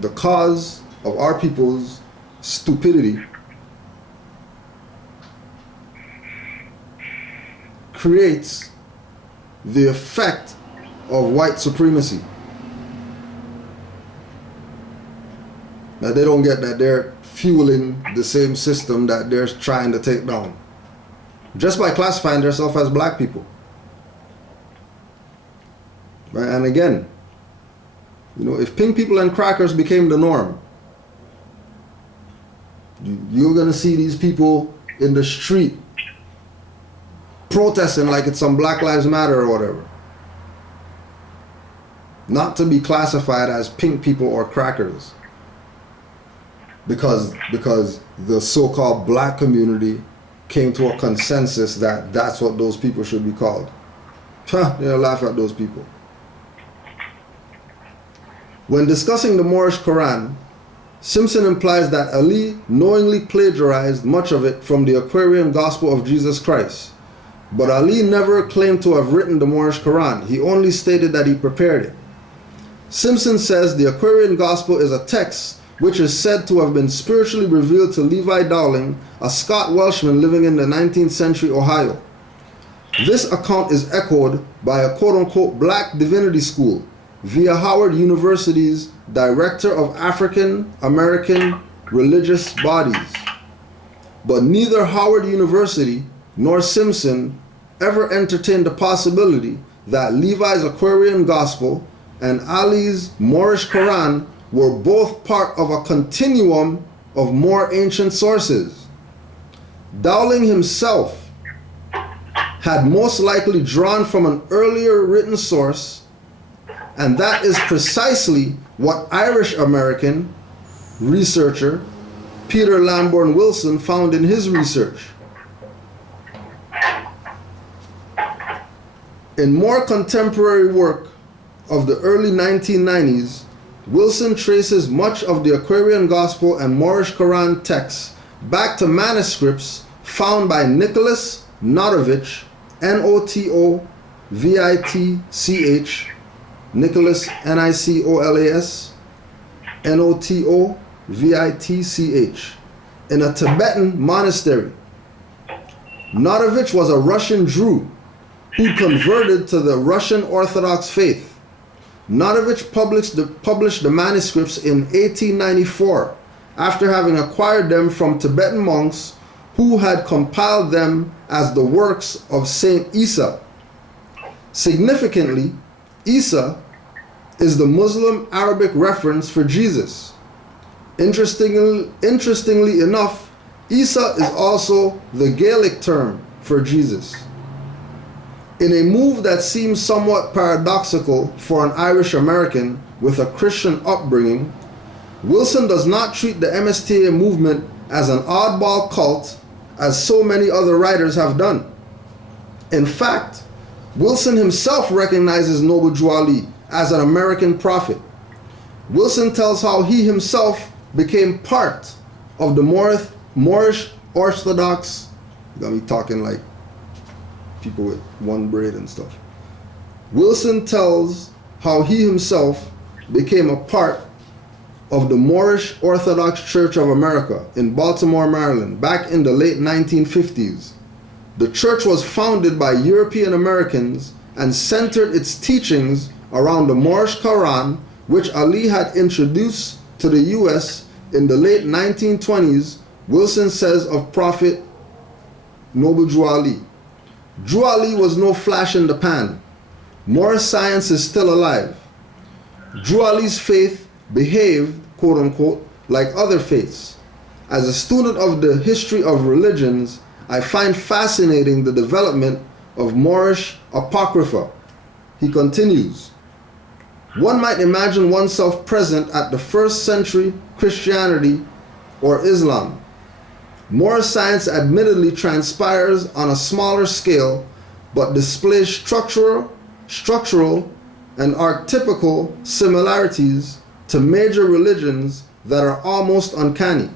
the cause of our people's stupidity creates the effect of white supremacy. That they don't get that they're fueling the same system that they're trying to take down. Just by classifying themselves as black people. Right? And again, you know, if pink people and crackers became the norm, you're going to see these people in the street protesting like it's some Black Lives Matter or whatever. Not to be classified as pink people or crackers. Because the so-called black community came to a consensus that that's what those people should be called. They'll laugh at those people. When discussing the Moorish Quran, Simpson implies that Ali knowingly plagiarized much of it from the Aquarian Gospel of Jesus Christ. But Ali never claimed to have written the Moorish Quran. He only stated that he prepared it. Simpson says the Aquarian Gospel is a text which is said to have been spiritually revealed to Levi Dowling, a Scot Welshman living in the 19th century Ohio. This account is echoed by a quote-unquote black divinity school via Howard University's Director of African American Religious Bodies. But neither Howard University nor Simpson ever entertained the possibility that Levi's Aquarian Gospel and Ali's Moorish Quran were both part of a continuum of more ancient sources. Dowling himself had most likely drawn from an earlier written source, and that is precisely what Irish American researcher Peter Lamborn Wilson found in his research. In more contemporary work of the early 1990s, Wilson traces much of the Aquarian Gospel and Moorish Quran texts back to manuscripts found by Nicholas Notovich, N-O-T-O-V-I-T-C-H, Nicholas, N-I-C-O-L-A-S, N-O-T-O-V-I-T-C-H, in a Tibetan monastery. Notovich was a Russian Jew who converted to the Russian Orthodox faith. Notovich published the manuscripts in 1894 after having acquired them from Tibetan monks who had compiled them as the works of Saint Isa. Significantly, Isa is the Muslim Arabic reference for Jesus. Interestingly enough, Isa is also the Gaelic term for Jesus. In a move that seems somewhat paradoxical for an Irish American with a Christian upbringing, Wilson does not treat the MSTA movement as an oddball cult as so many other writers have done. In fact, Wilson himself recognizes Noble Drew Ali as an American prophet. Wilson tells how he himself became part of the Moorish Orthodox, you got me talking like people with one braid and stuff. Wilson tells how he himself became a part of the Moorish Orthodox Church of America in Baltimore, Maryland, back in the late 1950s. The church was founded by European Americans and centered its teachings around the Moorish Quran, which Ali had introduced to the U.S. in the late 1920s. Wilson says of Prophet Noble Drew Ali, Drew Ali was no flash in the pan. Moorish science is still alive. Drew Ali's faith behaved, quote unquote, like other faiths. As a student of the history of religions, I find fascinating the development of Moorish Apocrypha. He continues, one might imagine oneself present at the first century Christianity or Islam. Moorish science admittedly transpires on a smaller scale, but displays structural and archetypical similarities to major religions that are almost uncanny.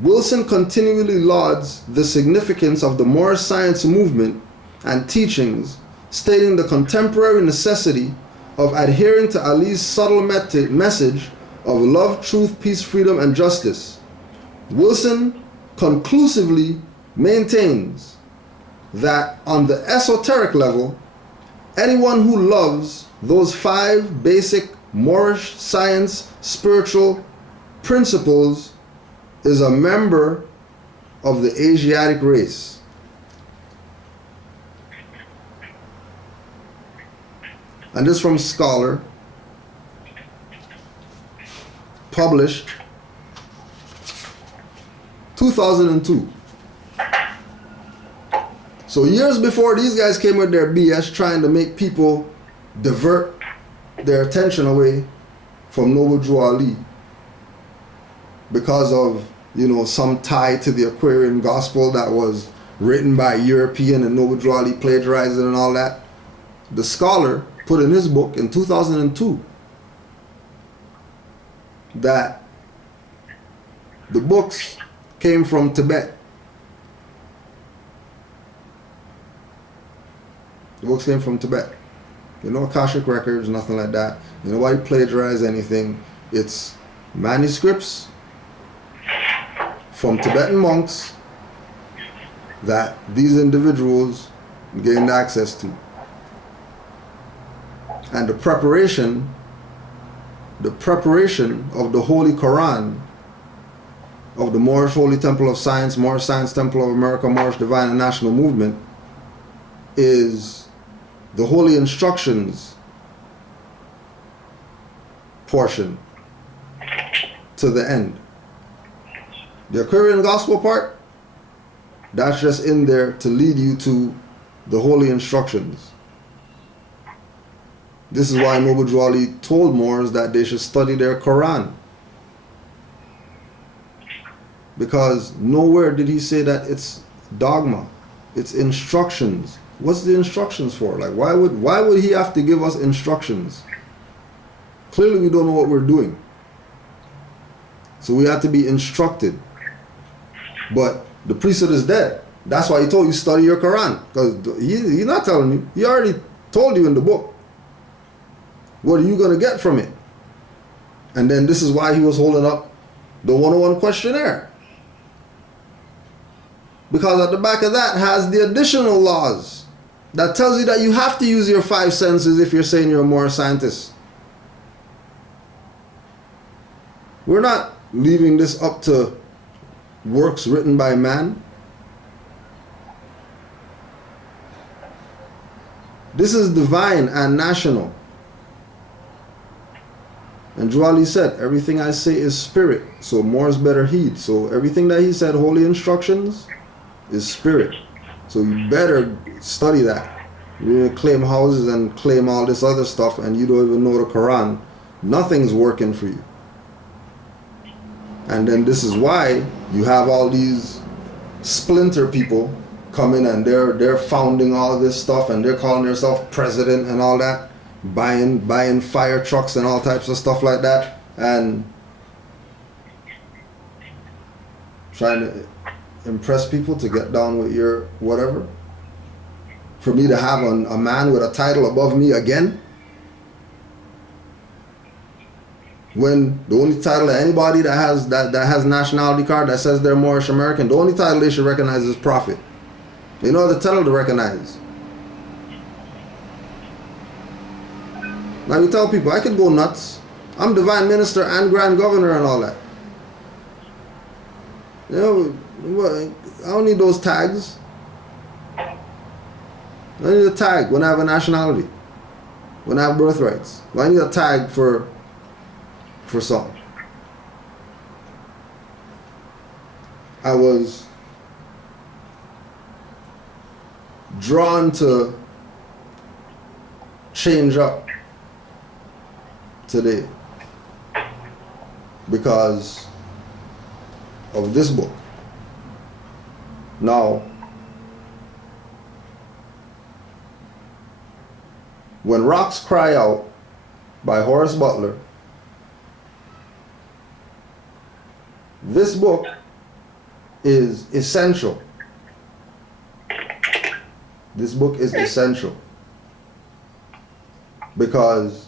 Wilson continually lauds the significance of the Moorish science movement and teachings, stating the contemporary necessity of adhering to Ali's subtle message of love, truth, peace, freedom, and justice, Wilson conclusively maintains that on the esoteric level, anyone who loves those 5 basic Moorish science spiritual principles is a member of the Asiatic race. And this from Scholar, published 2002. So years before these guys came with their BS trying to make people divert their attention away from Noble Drew Ali because of, you know, some tie to the Aquarian gospel that was written by a European and Noble Drew Ali plagiarized it and all that. The Scholar put in his book in 2002 that the books came from Tibet. The books came from Tibet. You know, Akashic records, nothing like that. Nobody plagiarized anything. It's manuscripts from Tibetan monks that these individuals gained access to. And the preparation of the Holy Quran, of the Moorish Holy Temple of Science, Moorish Science Temple of America, Moorish Divine and National Movement, is the Holy Instructions portion to the end. The Aquarian Gospel part, that's just in there to lead you to the Holy Instructions. This is why Noble Drew Ali told Moors that they should study their Quran. Because nowhere did he say that it's dogma. It's instructions. What's the instructions for? Like, why would he have to give us instructions? Clearly we don't know what we're doing. So we have to be instructed. But the priesthood is dead. That's why he told you study your Quran. Because he's not telling you. He already told you in the book. What are you going to get from it? And then this is why he was holding up the 101 questionnaire. Because at the back of that has the additional laws that tells you that you have to use your 5 senses if you're saying you're a moral scientist. We're not leaving this up to works written by man. This is divine and national. And Drew Ali said, everything I say is spirit, so Moors better heed. So everything that he said, holy instructions, is spirit. So you better study that. You claim houses and claim all this other stuff and you don't even know the Quran. Nothing's working for you. And then this is why you have all these splinter people come in and they're founding all this stuff and they're calling themselves president and all that, buying fire trucks and all types of stuff like that, and trying to impress people to get down with your whatever. For me to have a man with a title above me again, when the only title of anybody that has nationality card that says they're Moorish American, the only title they should recognize is prophet. They know the title to recognize. Now you tell people I could go nuts. I'm divine minister and grand governor and all that. You know, I don't need those tags. I need a tag when I have a nationality, when I have birthrights. But I need a tag for something. I was drawn to change up today because of this book. Now, when Rocks Cry Out by Horace Butler, this book is essential. This book is essential because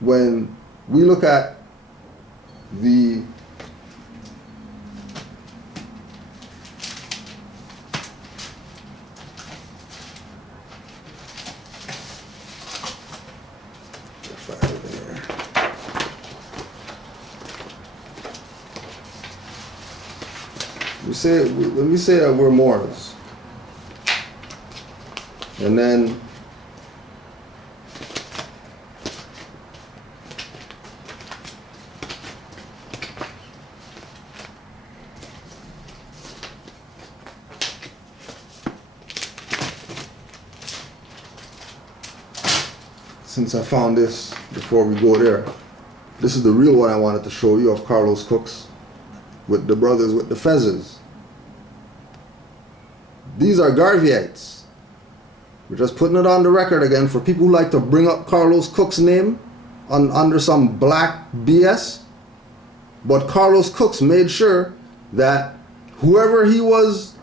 when we look at the when we say that we're Moors, and then since I found this before we go there, this is the real one I wanted to show you of Carlos Cooks with the brothers with the fezzes. These are Garveyites. We're just putting it on the record again for people who like to bring up Carlos Cooks' name under some black BS. But Carlos Cooks made sure that whoever he was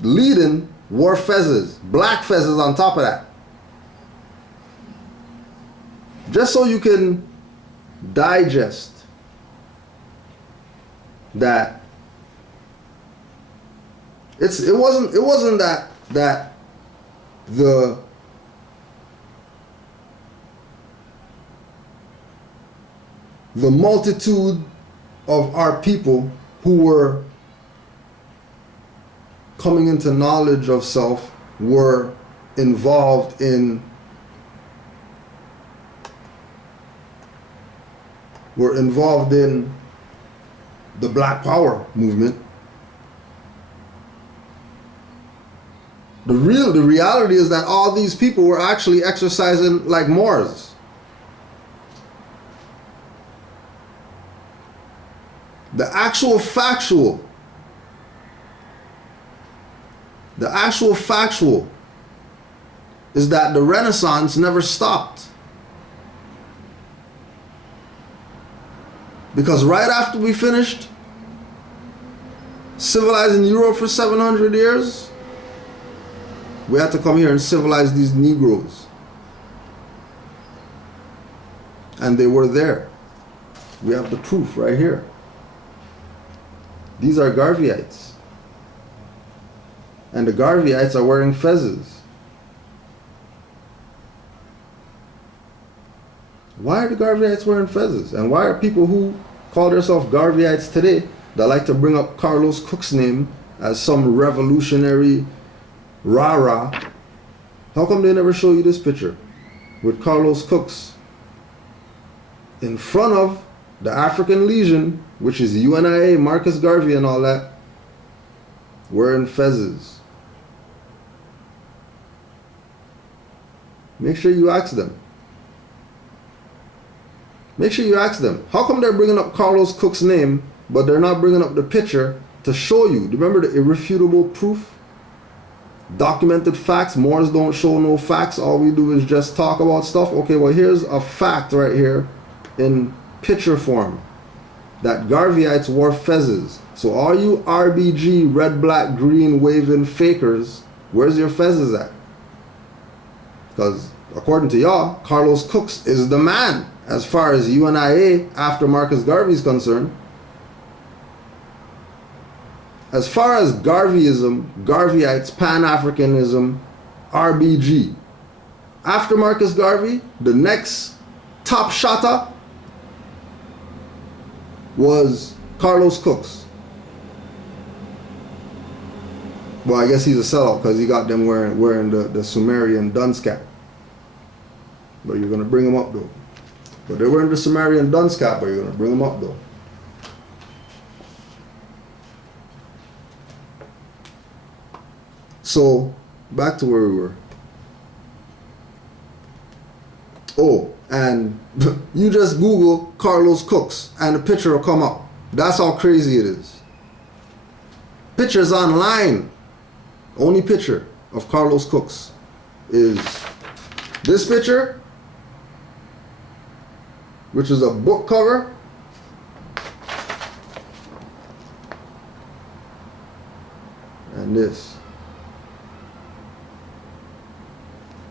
leading wore fezzes, black fezzes on top of that. Just so you can digest that it wasn't that the multitude of our people who were coming into knowledge of self were involved in the Black Power movement. The reality is that all these people were actually exercising like Moors. The actual factual is that the Renaissance never stopped. Because right after we finished civilizing Europe for 700 years, we had to come here and civilize these Negroes. And they were there. We have the proof right here. These are Garveyites. And the Garveyites are wearing fezzes. Why are the Garveyites wearing fezzes? And why are people who call themselves Garveyites today that like to bring up Carlos Cooks' name as some revolutionary rah-rah? How come they never show you this picture with Carlos Cooks in front of the African Legion, which is UNIA, Marcus Garvey and all that, wearing fezzes? Make sure you ask them. Make sure you ask them, how come they're bringing up Carlos Cooks' name, but they're not bringing up the picture to show you? Remember the irrefutable proof? Documented facts. Moors don't show no facts. All we do is just talk about stuff. Okay, well, here's a fact right here in picture form that Garveyites wore fezzes. So all you RBG, red, black, green waving fakers, where's your fezzes at? Because according to y'all, Carlos Cooks is the man as far as UNIA after Marcus Garvey is concerned. As far as Garveyism, Garveyites, Pan-Africanism, RBG, after Marcus Garvey, the next top shotter was Carlos Cooks. Well, I guess he's a sellout because he got them wearing the Sumerian dunce cap. But you're going to bring him up though. But they're wearing the Sumerian dunce cap, but you're going to bring him up though. So, back to where we were. Oh, and you just Google Carlos Cooks and the picture will come up. That's how crazy it is. Pictures online. Only picture of Carlos Cooks is this picture, which is a book cover, and this.